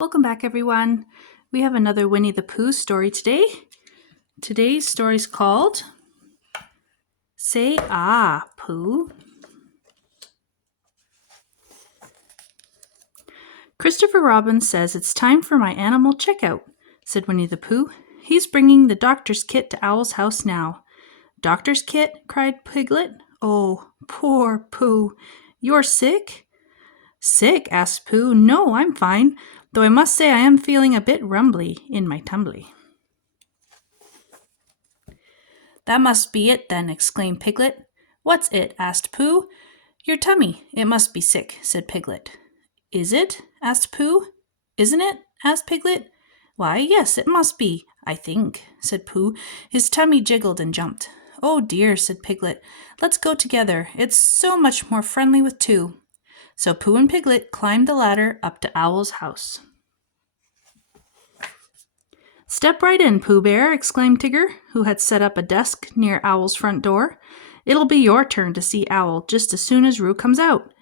Welcome back, everyone. We have another Winnie the Pooh story today. Today's story is called Say Ah, Pooh. Christopher Robin says it's time for my animal checkout, said Winnie the Pooh. He's bringing the doctor's kit to Owl's house now. Doctor's kit? Cried Piglet. Oh, poor Pooh. You're sick? Sick? Asked Pooh. No, I'm fine, though I must say I am feeling a bit rumbly in my tumbly. That must be it then, exclaimed Piglet. What's it? Asked Pooh. Your tummy. It must be sick, said Piglet. Is it? Asked Pooh. Isn't it? Asked Piglet. Why, yes, it must be, I think, said Pooh. His tummy jiggled and jumped. Oh dear, said Piglet. Let's go together. It's so much more friendly with two. So Pooh and Piglet climbed the ladder up to Owl's house. Step right in, Pooh Bear, exclaimed Tigger, who had set up a desk near Owl's front door. It'll be your turn to see Owl just as soon as Roo comes out.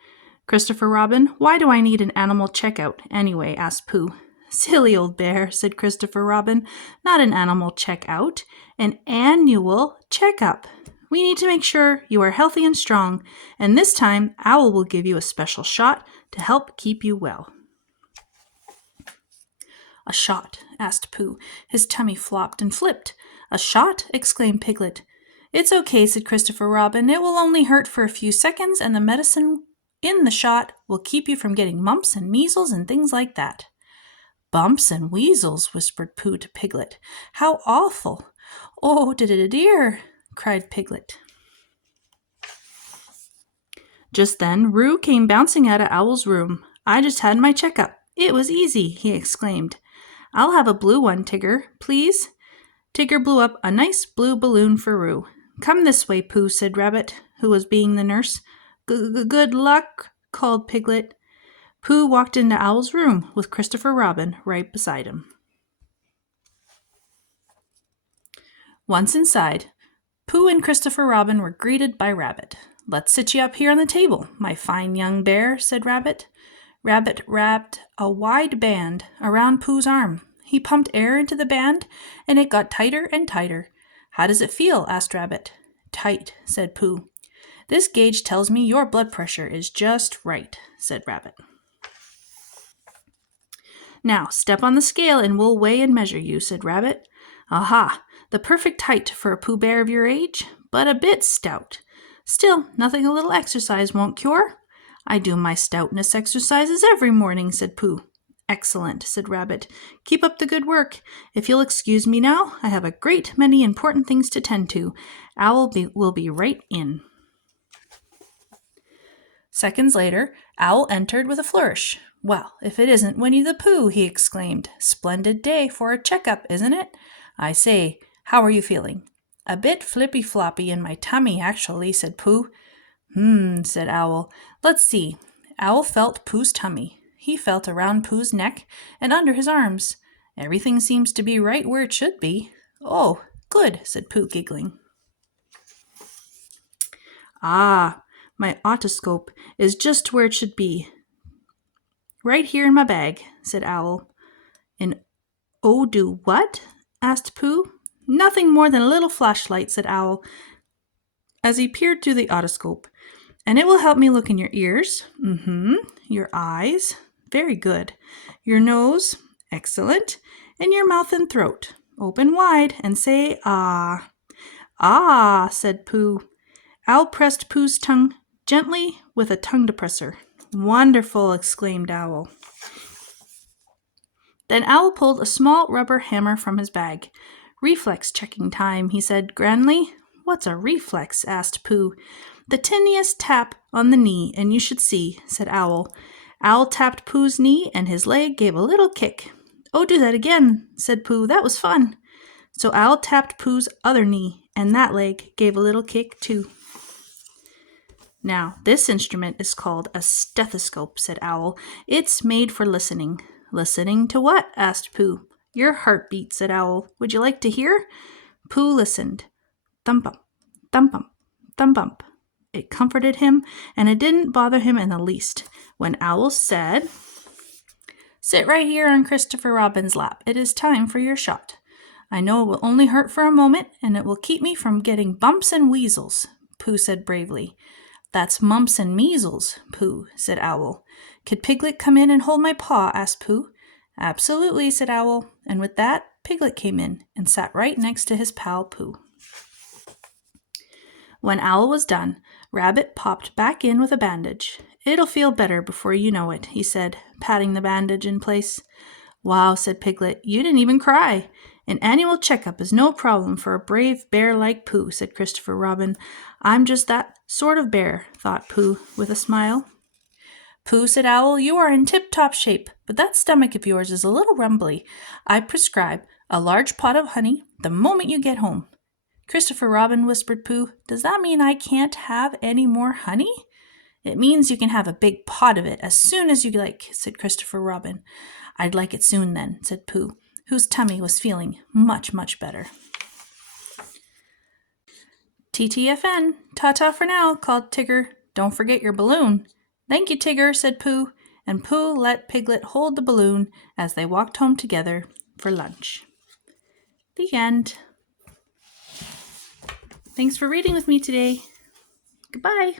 Christopher Robin, why do I need an animal checkout anyway? Asked Pooh. Silly old bear, said Christopher Robin. Not an animal checkout, an annual checkup. We need to make sure you are healthy and strong, and this time Owl will give you a special shot to help keep you well. A shot? Asked Pooh. His tummy flopped and flipped. A shot? Exclaimed Piglet. It's okay, said Christopher Robin. It will only hurt for a few seconds, and the medicine in the shot will keep you from getting mumps and measles and things like that. Bumps and weasels, whispered Pooh to Piglet. How awful! Oh, dear, cried Piglet. Just then, Roo came bouncing out of Owl's room. I just had my checkup. It was easy, he exclaimed. I'll have a blue one, Tigger, please. Tigger blew up a nice blue balloon for Roo. Come this way, Pooh, said Rabbit, who was being the nurse. Good luck, called Piglet. Pooh walked into Owl's room with Christopher Robin right beside him. Once inside, Pooh and Christopher Robin were greeted by Rabbit. Let's sit you up here on the table, my fine young bear, said Rabbit. Rabbit wrapped a wide band around Pooh's arm. He pumped air into the band, and it got tighter and tighter. How does it feel? Asked Rabbit. Tight, said Pooh. This gauge tells me your blood pressure is just right, said Rabbit. Now, step on the scale and we'll weigh and measure you, said Rabbit. Aha, the perfect height for a Pooh Bear of your age, but a bit stout. Still, nothing a little exercise won't cure. I do my stoutness exercises every morning, said Pooh. Excellent, said Rabbit. Keep up the good work. If you'll excuse me now, I have a great many important things to tend to. Owl will be right in. Seconds later, Owl entered with a flourish. Well, if it isn't Winnie the Pooh, he exclaimed. Splendid day for a checkup, isn't it? I say, how are you feeling? A bit flippy-floppy in my tummy, actually, said Pooh. Said Owl. Let's see. Owl felt Pooh's tummy. He felt around Pooh's neck and under his arms. Everything seems to be right where it should be. Oh, good, said Pooh, giggling. Ah, my otoscope is just where it should be. Right here in my bag, said Owl. An do what? Asked Pooh. Nothing more than a little flashlight, said Owl, as he peered through the otoscope. And it will help me look in your ears. Your eyes. Very good. Your nose. Excellent. And your mouth and throat. Open wide and say ah. Ah, said Pooh. Owl pressed Pooh's tongue gently with a tongue depressor. Wonderful, exclaimed Owl. Then Owl pulled a small rubber hammer from his bag. Reflex checking time, he said grandly. What's a reflex? Asked Pooh. The tiniest tap on the knee, and you should see, said Owl. Owl tapped Pooh's knee, and his leg gave a little kick. Oh, do that again, said Pooh. That was fun. So Owl tapped Pooh's other knee, and that leg gave a little kick, too. Now, this instrument is called a stethoscope, said Owl. It's made for listening. Listening to what? Asked Pooh. Your heartbeat, said Owl. Would you like to hear? Pooh listened. Thump-bump, thump-bump, thump-bump. It comforted him, and it didn't bother him in the least when Owl said, Sit right here on Christopher Robin's lap. It is time for your shot. I know it will only hurt for a moment, and it will keep me from getting bumps and weasels, Pooh said bravely. That's mumps and measles, Pooh, said Owl. Could Piglet come in and hold my paw? Asked Pooh. Absolutely, said Owl, and with that, Piglet came in and sat right next to his pal Pooh. When Owl was done, Rabbit popped back in with a bandage. It'll feel better before you know it, he said, patting the bandage in place. Wow, said Piglet, you didn't even cry. An annual checkup is no problem for a brave bear like Pooh, said Christopher Robin. I'm just that sort of bear, thought Pooh with a smile. Pooh, said Owl, you are in tip-top shape, but that stomach of yours is a little rumbly. I prescribe a large pot of honey the moment you get home. Christopher Robin, whispered Pooh, does that mean I can't have any more honey? It means you can have a big pot of it as soon as you like, said Christopher Robin. I'd like it soon then, said Pooh, whose tummy was feeling much, much better. TTFN, ta-ta for now, called Tigger. Don't forget your balloon. Thank you, Tigger, said Pooh, and Pooh let Piglet hold the balloon as they walked home together for lunch. The end. Thanks for reading with me today. Goodbye.